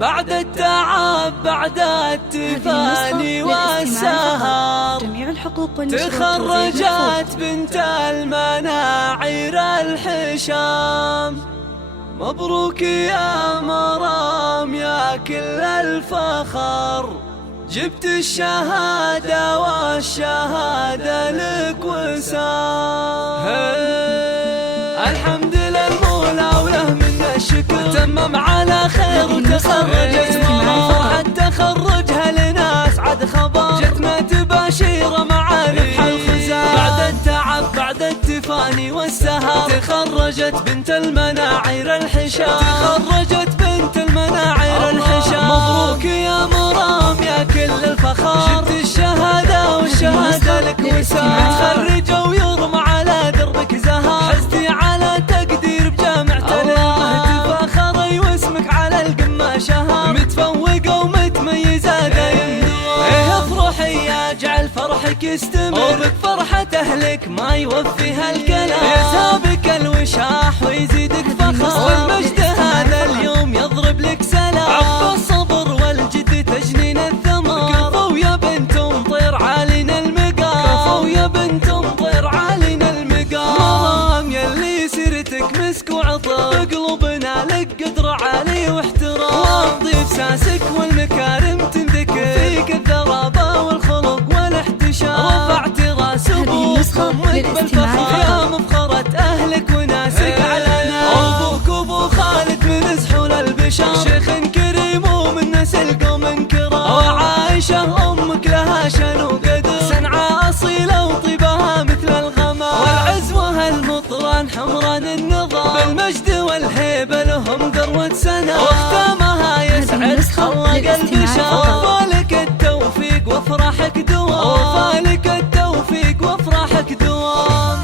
بعد التعب بعد التفاني والسهر جميع الحقوق تخرجت بنت المناعير الحشام. مبروك يا مرام يا كل الفخر، جبت الشهادة والشهادة لك وسام. الحمد للمولى وله من الشكر، تمم على خير وتخرجت مرام. تخرجها لنا اسعد خبر، جتنا تباشير مع نفح الخزام. بعد التعب بعد التفاني والسهر تخرجت بنت المناعير الحشام. تخرجت بنت المناعير الحشام. مبروك يا مرام يا كل الفخر، جبت الشهادة والشهادة لك وسام. تخرجوا ويرمى على دربك زهر، حزتي على تقدير بجامعة الإله. تفاخري واسمك على القمة شهر، متفوقة ومتميزة دايم دوام. افرحي يا جعل فرحك يستمر، وبك فرحة أهلك ما يوفيها الكلام. يسابك الوشاح ويزيدك فخر، والمجد هذا اليوم يضرب لك سلام. عقب الصبر والجد تجنين الثمر، كفوا يا بنت مطير عالينا المقام. كفوا يا بنت مطير عالينا المقام. مرام يلي سيرتك مسك وعطر، بقلوبنا لك قدر عالي واحترام. والضيف ساسك والمكارم تنذكر، فيك الذرابة والخلق والاحتشام. رفعت راس أمك بالفخر، يا مفخرة أهلك وناسك علنا. أبوك أبو خالد من زحول البشر، شيخ كريم ومن نسل قوم كرام. وعائشة أمك لها شان وقدر، سنعة أصيلة وطيبها مثل الغمام. والعزوة المطران حمران النظام، بالمجد والهيبة لهم ذروة سنام. واختامها يسعد خلق البشر، وفالك التوفيق وافراحك دوام. وفالك التوفيق وافراحك دوام.